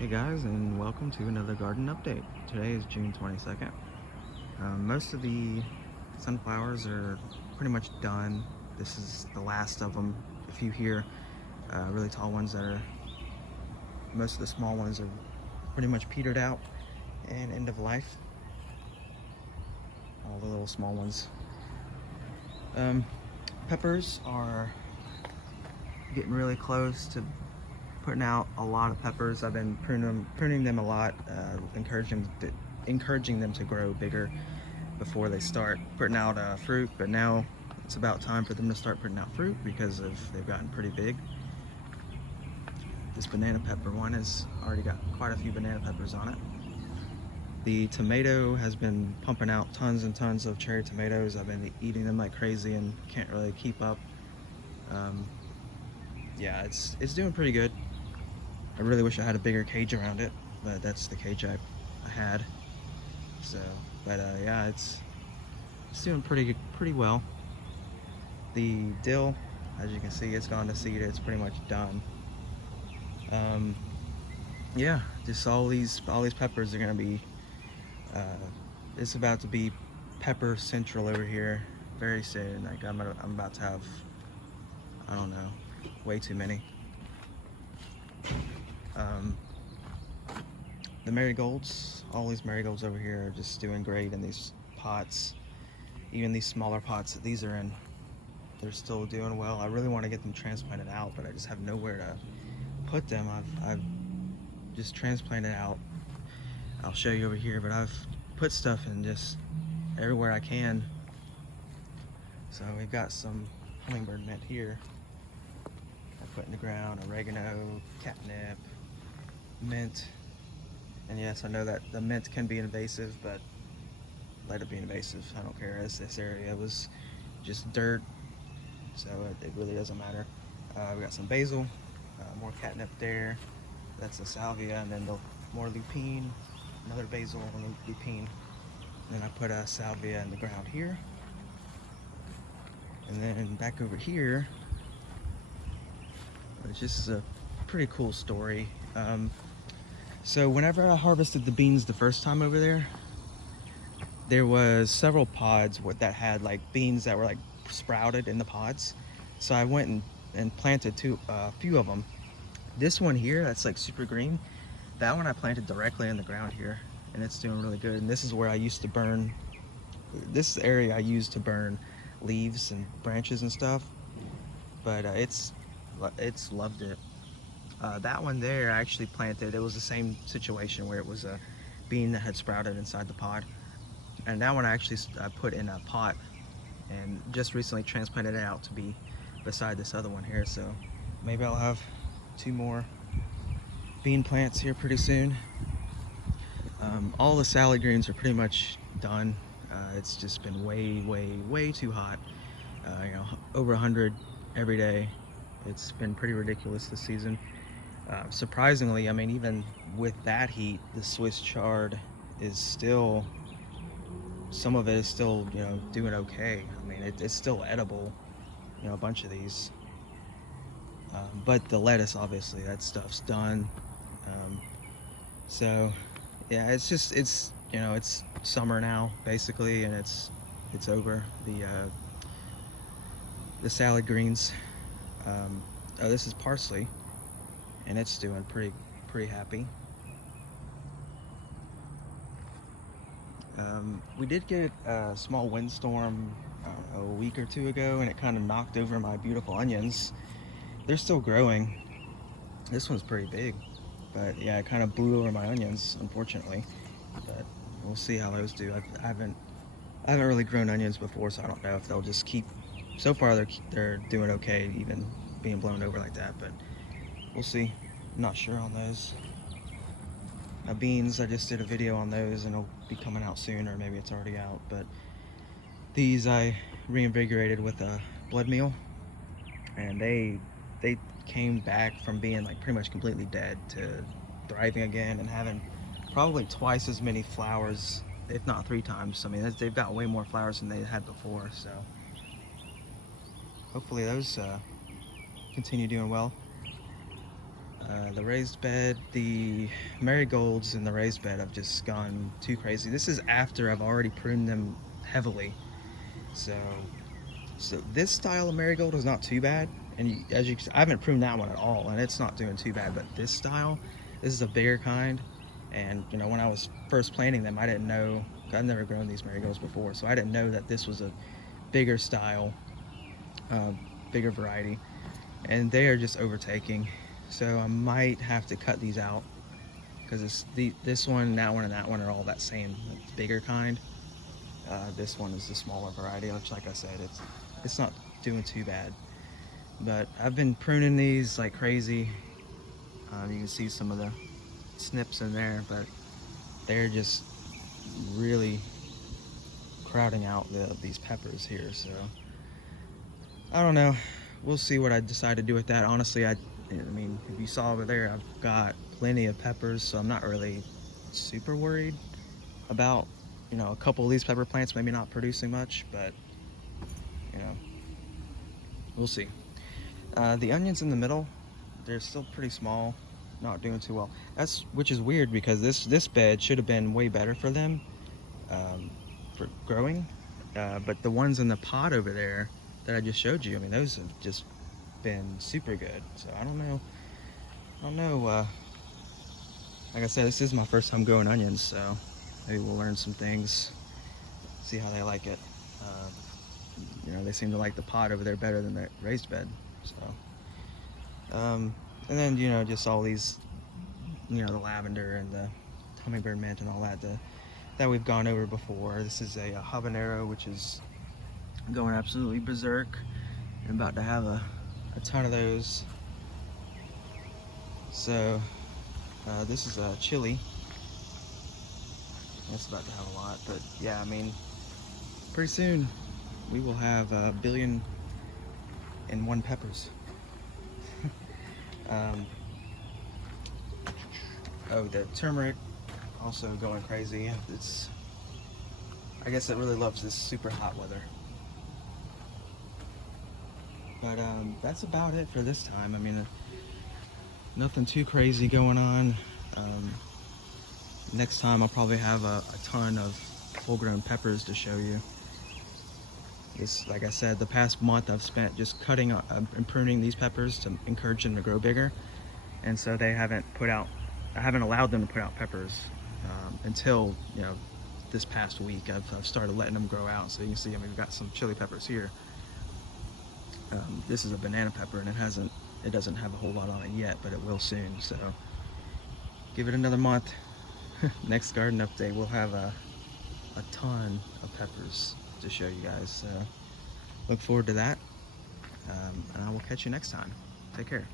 Hey guys, and welcome to another garden update. Today is June 22nd. Most of the sunflowers are pretty much done. This is the last of them. A few here, really tall ones most of the small ones are pretty much petered out and end of life. All the little small ones. Um, Peppers are getting really close to putting out a lot of peppers. I've been pruning them a lot, encouraging them to grow bigger before they start putting out fruit. But now it's about time for them to start putting out fruit because they've gotten pretty big. This banana pepper one has already got quite a few banana peppers on it. The tomato has been pumping out tons and tons of cherry tomatoes. I've been eating them like crazy and can't really keep up. Yeah, it's doing pretty good. I really wish I had a bigger cage around it, but that's the cage I had. So, yeah, it's doing pretty well. The dill, as you can see, it's gone to seed. It's pretty much done. Yeah, just all these peppers are gonna be. It's about to be pepper central over here very soon. Like I'm about to have, I don't know, way too many. The marigolds, all these marigolds over here are just doing great in these pots. Even these smaller pots that these are in, they're still doing well. I really want to get them transplanted out, but I just have nowhere to put them. I've just transplanted out. I'll show you over here, but I've put stuff in just everywhere I can. So we've got some hummingbird mint here. I put in the ground, oregano, catnip, mint. And yes, I know that the mint can be invasive, but let it be invasive. I don't care, as this area was just dirt, so it really doesn't matter. We got some basil, more catnip there. That's a salvia, and then more lupine, another basil and lupine. And then I put a salvia in the ground here. And then back over here, which this is a pretty cool story. So whenever I harvested the beans the first time over there was several pods that had like beans that were like sprouted in the pods. So I went and planted a few of them. This one here, that's like super green, that one I planted directly in the ground here, and it's doing really good. And this is where I used to burn, this area I used to burn leaves and branches and stuff, but it's loved it. That one there I actually planted, it was the same situation where it was a bean that had sprouted inside the pod. And that one I actually put in a pot and just recently transplanted it out to be beside this other one here. So maybe I'll have 2 more bean plants here pretty soon. All the salad greens are pretty much done. It's just been way too hot. Over 100 every day. It's been pretty ridiculous this season. Surprisingly, I mean, even with that heat, the Swiss chard is still, some of it is still, doing okay. I mean, it's still edible, a bunch of these. But the lettuce, obviously, that stuff's done. So, yeah, it's summer now, basically, and it's over. The salad greens. Oh, this is parsley, and it's doing pretty happy. We did get a small windstorm a week or 2 ago, and it kind of knocked over my beautiful onions. They're still growing. This one's pretty big, but yeah, it kind of blew over my onions, unfortunately. But we'll see how those do. I haven't really grown onions before, so I don't know if they'll just keep. So far, they're doing okay, even being blown over like that. But we'll see. I'm not sure on those. Beans, I just did a video on those, and it'll be coming out soon, or maybe it's already out. But these I reinvigorated with a blood meal, and they came back from being like pretty much completely dead to thriving again and having probably twice as many flowers, if not 3 times. I mean, they've got way more flowers than they had before, so hopefully those continue doing well. The raised bed, the marigolds in the raised bed have just gone too crazy. This is after I've already pruned them heavily. So this style of marigold is not too bad. And as you can see, I haven't pruned that one at all, and it's not doing too bad. But this style, this is a bigger kind. And you know, when I was first planting them, I didn't know, I've never grown these marigolds before, so I didn't know that this was a bigger style, bigger variety. And they are just overtaking. So I might have to cut these out because this one, that one, and that one are all that same bigger kind. This one is the smaller variety, which, like I said, it's not doing too bad. But I've been pruning these like crazy. You can see some of the snips in there, but they're just really crowding out these peppers here. So I don't know. We'll see what I decide to do with that. Honestly, I mean, if you saw over there, I've got plenty of peppers, so I'm not really super worried about, you know, a couple of these pepper plants maybe not producing much, but you know, we'll see. The onions in the middle, they're still pretty small, not doing too well. Which is weird because this bed should have been way better for them for growing, but the ones in the pot over there that I just showed you, I mean, those have just been super good. So I don't know. Like I said, this is my first time growing onions, so maybe we'll learn some things, see how they like it. You know, they seem to like the pot over there better than the raised bed. So, and then, you know, just all these, you know, the lavender and the hummingbird mint and all that that we've gone over before. This is a habanero, which is going absolutely berserk. I'm about to have a ton of those. So this is a chili. It's about to have a lot, but yeah, I mean, pretty soon we will have 1,000,000,001 peppers. Oh, the turmeric also going crazy. I guess it really loves this super hot weather. But that's about it for this time. I mean, nothing too crazy going on. Next time I'll probably have a ton of full-grown peppers to show you. Like I said, the past month I've spent just cutting and pruning these peppers to encourage them to grow bigger. And so I haven't allowed them to put out peppers until, you know, this past week. I've started letting them grow out. So you can see, I mean, we've got some chili peppers here. This is a banana pepper, and it doesn't have a whole lot on it yet, but it will soon. So give it another month. Next garden update, we'll have a ton of peppers to show you guys. So look forward to that, and I will catch you next time. Take care.